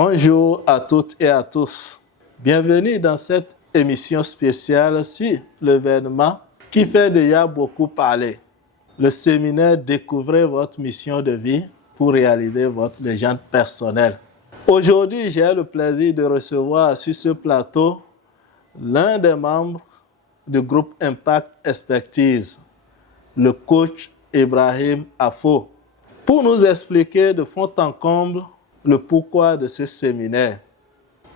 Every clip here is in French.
Bonjour à toutes et à tous. Bienvenue dans cette émission spéciale sur l'événement qui fait déjà beaucoup parler. Le séminaire Découvrez votre mission de vie pour réaliser votre légende personnelle. Aujourd'hui, j'ai le plaisir de recevoir sur ce plateau l'un des membres du groupe Impact Expertise, le coach Ibrahim Afo, pour nous expliquer de fond en comble le pourquoi de ce séminaire.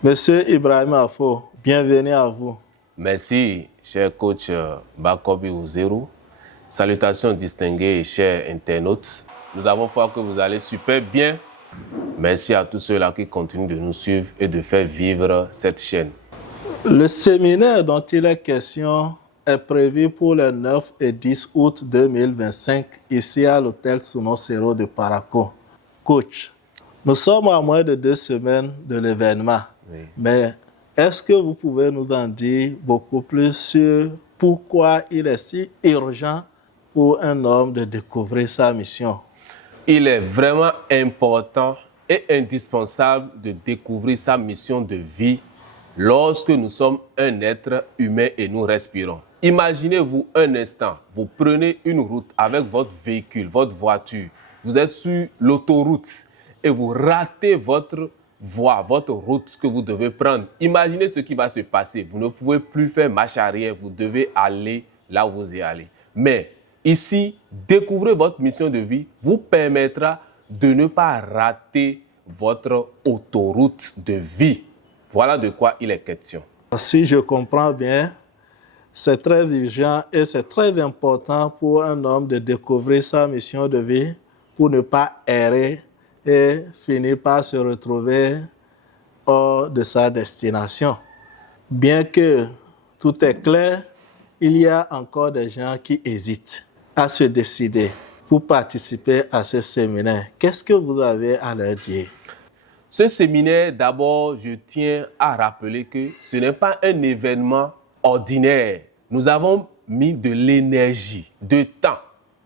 Monsieur Ibrahim Afo, bienvenue à vous. Merci, cher coach Bakobi Ouzerou. Salutations distinguées et chers internautes. Nous avons foi que vous allez super bien. Merci à tous ceux-là qui continuent de nous suivre et de faire vivre cette chaîne. Le séminaire dont il est question est prévu pour le 9 et 10 août 2025 ici à l'hôtel Sunocero de Paraco. Coach, nous sommes à moins de 2 semaines de l'événement, oui. Mais est-ce que vous pouvez nous en dire beaucoup plus sur pourquoi il est si urgent pour un homme de découvrir sa mission? Il est vraiment important et indispensable de découvrir sa mission de vie lorsque nous sommes un être humain et nous respirons. Imaginez-vous un instant, vous prenez une route avec votre véhicule, votre voiture, vous êtes sur l'autoroute et vous ratez votre voie, votre route que vous devez prendre. Imaginez ce qui va se passer. Vous ne pouvez plus faire marche arrière, vous devez aller là où vous y allez. Mais ici, découvrez votre mission de vie vous permettra de ne pas rater votre autoroute de vie. Voilà de quoi il est question. Si je comprends bien, c'est très urgent et c'est très important pour un homme de découvrir sa mission de vie pour ne pas errer et finir par se retrouver hors de sa destination. Bien que tout est clair, il y a encore des gens qui hésitent à se décider pour participer à ce séminaire. Qu'est-ce que vous avez à leur dire? Ce séminaire, d'abord, je tiens à rappeler que ce n'est pas un événement ordinaire. Nous avons mis de l'énergie, de temps,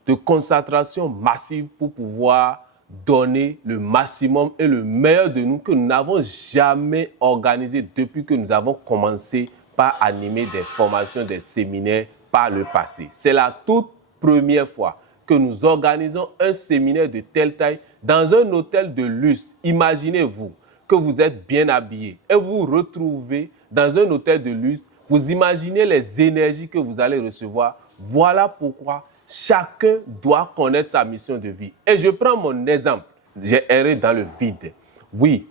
de concentration massive pour pouvoir donner le maximum et le meilleur de nous que nous n'avons jamais organisé depuis que nous avons commencé par animer des formations, des séminaires par le passé. C'est la toute première fois que nous organisons un séminaire de telle taille dans un hôtel de luxe. Imaginez-vous que vous êtes bien habillé et vous vous retrouvez dans un hôtel de luxe. Vous imaginez les énergies que vous allez recevoir. Voilà pourquoi chacun doit connaître sa mission de vie. Et je prends mon exemple. J'ai erré dans le vide. Oui,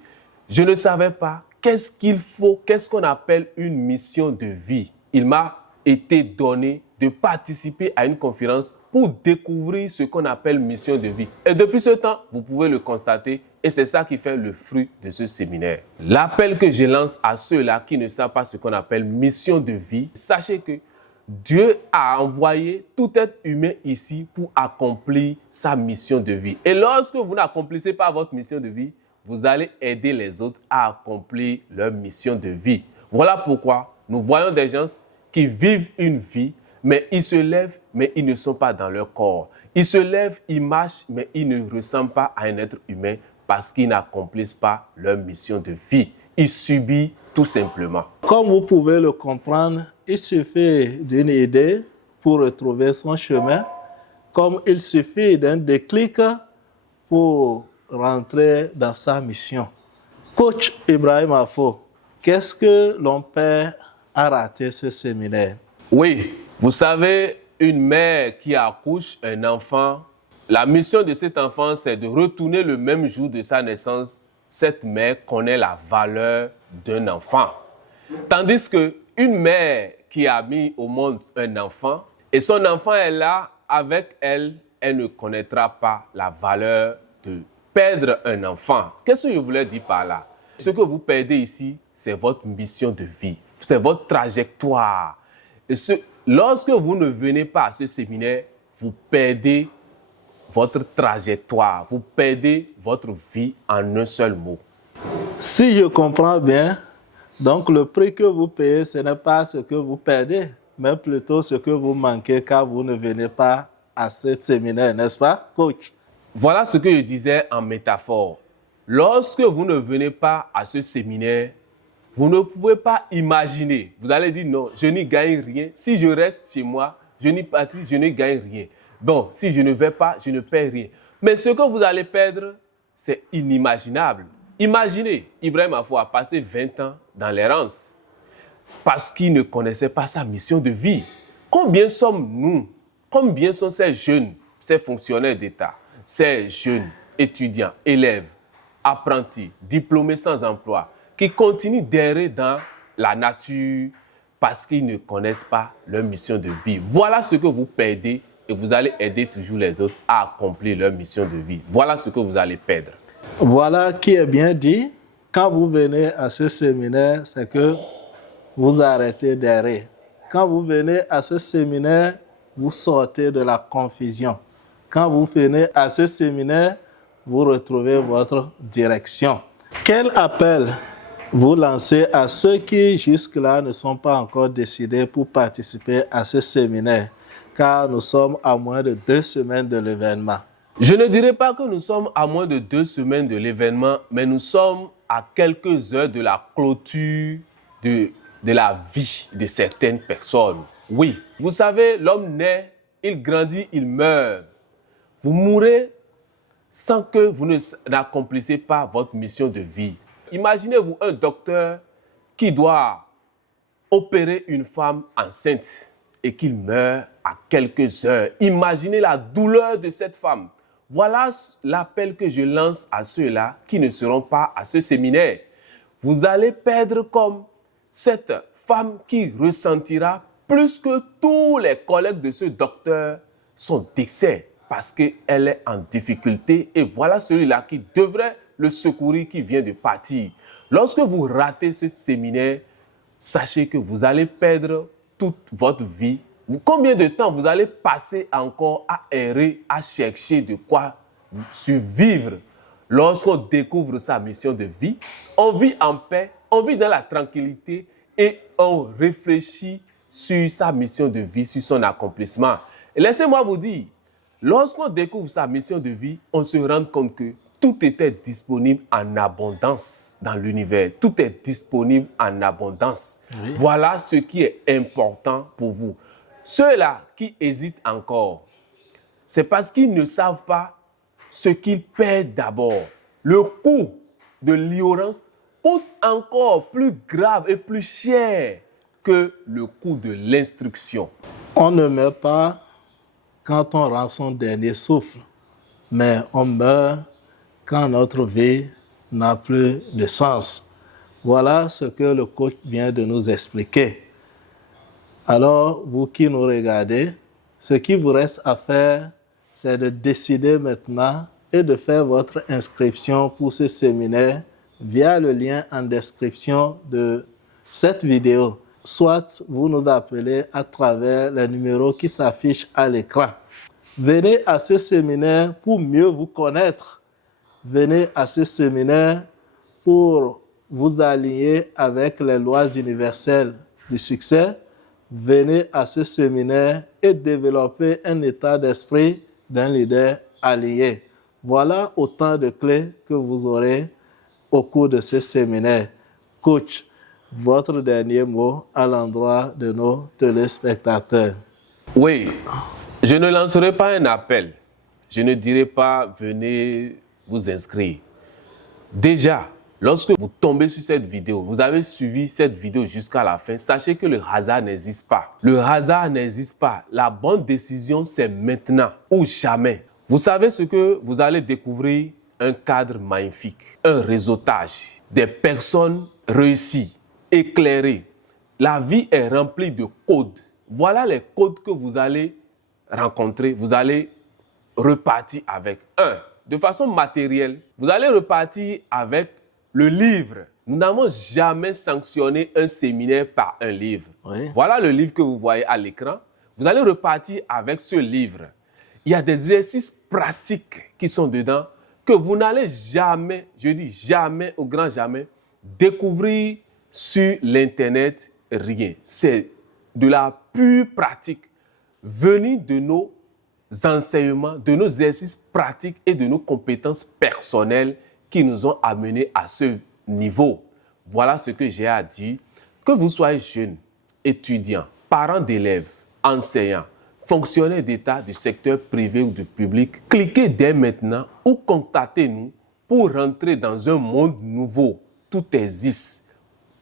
je ne savais pas qu'est-ce qu'il faut, qu'est-ce qu'on appelle une mission de vie. Il m'a été donné de participer à une conférence pour découvrir ce qu'on appelle mission de vie. Et depuis ce temps, vous pouvez le constater et c'est ça qui fait le fruit de ce séminaire. L'appel que je lance à ceux-là qui ne savent pas ce qu'on appelle mission de vie, sachez que Dieu a envoyé tout être humain ici pour accomplir sa mission de vie. Et lorsque vous n'accomplissez pas votre mission de vie, vous allez aider les autres à accomplir leur mission de vie. Voilà pourquoi nous voyons des gens qui vivent une vie, mais ils se lèvent, mais ils ne sont pas dans leur corps. Ils se lèvent, ils marchent, mais ils ne ressemblent pas à un être humain parce qu'ils n'accomplissent pas leur mission de vie. Ils subissent tout simplement. Comme vous pouvez le comprendre, il suffit d'une idée pour retrouver son chemin, comme il suffit d'un déclic pour rentrer dans sa mission. Coach Ibrahim Afo, qu'est-ce que l'on perd à rater ce séminaire? Oui, vous savez, une mère qui accouche un enfant, la mission de cet enfant, c'est de retourner le même jour de sa naissance. Cette mère connaît la valeur d'un enfant. Tandis qu'une mère qui a mis au monde un enfant, et son enfant est là avec elle, elle ne connaîtra pas la valeur de perdre un enfant. Qu'est-ce que je voulais dire par là? Ce que vous perdez ici, c'est votre mission de vie, c'est votre trajectoire. Et lorsque vous ne venez pas à ce séminaire, vous perdez votre trajectoire, vous perdez votre vie en un seul mot. Si je comprends bien, donc le prix que vous payez, ce n'est pas ce que vous perdez, mais plutôt ce que vous manquez quand vous ne venez pas à ce séminaire, n'est-ce pas, coach? Voilà ce que je disais en métaphore. Lorsque vous ne venez pas à ce séminaire, vous ne pouvez pas imaginer. Vous allez dire non, je n'y gagne rien. Si je reste chez moi, je n'y participe, je ne gagne rien. Bon, si je ne vais pas, je ne perds rien. Mais ce que vous allez perdre, c'est inimaginable. Imaginez, Ibrahim Afo a passé 20 ans dans l'errance parce qu'il ne connaissait pas sa mission de vie. Combien sommes-nous? Combien sont ces jeunes, ces fonctionnaires d'État, ces jeunes étudiants, élèves, apprentis, diplômés sans emploi, qui continuent d'errer dans la nature parce qu'ils ne connaissent pas leur mission de vie? Voilà ce que vous perdez et vous allez aider toujours les autres à accomplir leur mission de vie. Voilà ce que vous allez perdre. Voilà qui est bien dit. Quand vous venez à ce séminaire, c'est que vous arrêtez d'errer. Quand vous venez à ce séminaire, vous sortez de la confusion. Quand vous venez à ce séminaire, vous retrouvez votre direction. Quel appel vous lancez à ceux qui jusque-là ne sont pas encore décidés pour participer à ce séminaire, car nous sommes à moins de 2 semaines de l'événement? Je ne dirais pas que nous sommes à moins de 2 semaines de l'événement, mais nous sommes à quelques heures de la clôture de la vie de certaines personnes. Oui, vous savez, l'homme naît, il grandit, il meurt. Vous mourrez sans que vous n'accomplissez pas votre mission de vie. Imaginez-vous un docteur qui doit opérer une femme enceinte et qu'il meurt à quelques heures. Imaginez la douleur de cette femme. Voilà l'appel que je lance à ceux-là qui ne seront pas à ce séminaire. Vous allez perdre comme cette femme qui ressentira plus que tous les collègues de ce docteur son décès parce qu'elle est en difficulté et voilà celui-là qui devrait le secourir qui vient de partir. Lorsque vous ratez ce séminaire, sachez que vous allez perdre toute votre vie. Combien de temps vous allez passer encore à errer, à chercher de quoi survivre? Lorsqu'on découvre sa mission de vie, on vit en paix, on vit dans la tranquillité et on réfléchit sur sa mission de vie, sur son accomplissement. Et laissez-moi vous dire, lorsqu'on découvre sa mission de vie, on se rend compte que tout était disponible en abondance dans l'univers. Tout est disponible en abondance. Oui. Voilà ce qui est important pour vous. Ceux-là qui hésitent encore, c'est parce qu'ils ne savent pas ce qu'ils perdent d'abord. Le coût de l'ignorance coûte encore plus grave et plus cher que le coût de l'instruction. On ne meurt pas quand on rend son dernier souffle, mais on meurt quand notre vie n'a plus de sens. Voilà ce que le coach vient de nous expliquer. Alors, vous qui nous regardez, ce qui vous reste à faire, c'est de décider maintenant et de faire votre inscription pour ce séminaire via le lien en description de cette vidéo. Soit vous nous appelez à travers les numéros qui s'affichent à l'écran. Venez à ce séminaire pour mieux vous connaître. Venez à ce séminaire pour vous aligner avec les lois universelles du succès. Venez à ce séminaire et développer un état d'esprit d'un leader aligné. Voilà autant de clés que vous aurez au cours de ce séminaire. Coach, votre dernier mot à l'endroit de nos téléspectateurs. Oui, je ne lancerai pas un appel. Je ne dirai pas venez vous inscrire. Déjà, lorsque vous tombez sur cette vidéo, vous avez suivi cette vidéo jusqu'à la fin, sachez que le hasard n'existe pas. Le hasard n'existe pas. La bonne décision, c'est maintenant ou jamais. Vous savez ce que vous allez découvrir? Un cadre magnifique, un réseautage, des personnes réussies, éclairées. La vie est remplie de codes. Voilà les codes que vous allez rencontrer. Vous allez repartir avec. De façon matérielle, vous allez repartir avec le livre. Nous n'avons jamais sanctionné un séminaire par un livre. Oui. Voilà le livre que vous voyez à l'écran. Vous allez repartir avec ce livre. Il y a des exercices pratiques qui sont dedans que vous n'allez jamais, je dis jamais, au grand jamais, découvrir sur l'Internet rien. C'est de la pure pratique venue de nos enseignements, de nos exercices pratiques et de nos compétences personnelles qui nous ont amenés à ce niveau. Voilà ce que j'ai à dire. Que vous soyez jeune, étudiant, parents d'élèves, enseignants, fonctionnaires d'État, du secteur privé ou du public, cliquez dès maintenant ou contactez-nous pour rentrer dans un monde nouveau. Tout existe.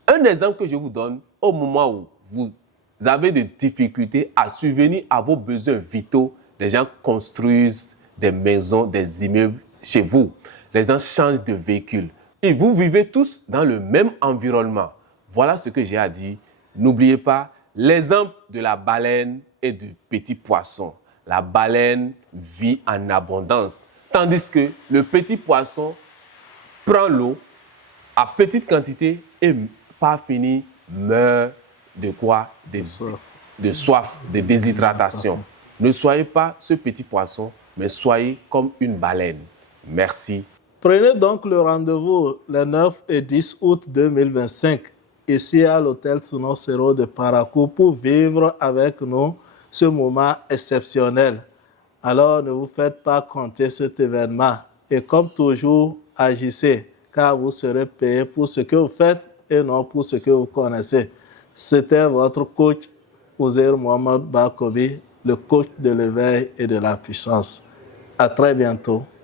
Un exemple que je vous donne, au moment où vous avez des difficultés à subvenir à vos besoins vitaux, les gens construisent des maisons, des immeubles chez vous. Les gens changent de véhicule. Et vous vivez tous dans le même environnement. Voilà ce que j'ai à dire. N'oubliez pas l'exemple de la baleine et du petit poisson. La baleine vit en abondance, tandis que le petit poisson prend l'eau à petite quantité et pas fini meurt de quoi? De soif, de déshydratation. Ne soyez pas ce petit poisson, mais soyez comme une baleine. Merci. Prenez donc le rendez-vous les 9 et 10 août 2025 ici à l'hôtel Suno Sero de Parakou pour vivre avec nous ce moment exceptionnel. Alors ne vous faites pas compter cet événement et comme toujours, agissez car vous serez payé pour ce que vous faites et non pour ce que vous connaissez. C'était votre coach Uzair Mohamed Bakobi, le coach de l'éveil et de la puissance. À très bientôt.